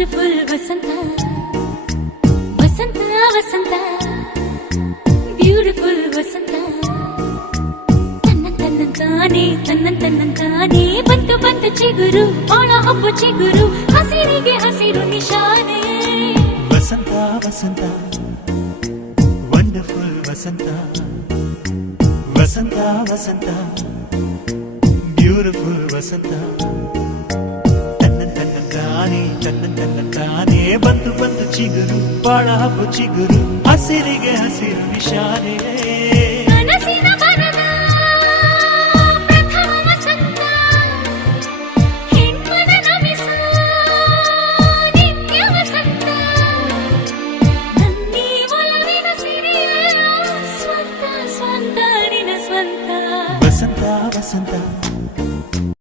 beautiful ವಸಂತ ವಸಂತ ವಸಂತ beautiful ವಸಂತ ತನ್ನಂತಾನೆ ಬಂತು ಬಂತು ಚಿಗುರು ಬಾಳ ಹಬ್ಬ ಚಿಗುರು ಹಸಿರಿಗೆ ಹಸಿರು ನಿಶಾನೆ ವಸಂತ ವಸಂತ ವಂಡರ್ಫುಲ್ ವಸಂತ ವಸಂತ ವಸಂತ ಬ್ಯೂಟಿಫುಲ್ ವಸಂತ ತನ್ನಂತಾನೆ ಬಂತು ಬಂತು ಚಿಗುರು ಬಾಳ ಹಬ್ಬ ಚಿಗುರು ಹಸಿರಿಗೆ ಹಸಿರು ನಿಶಾನೆ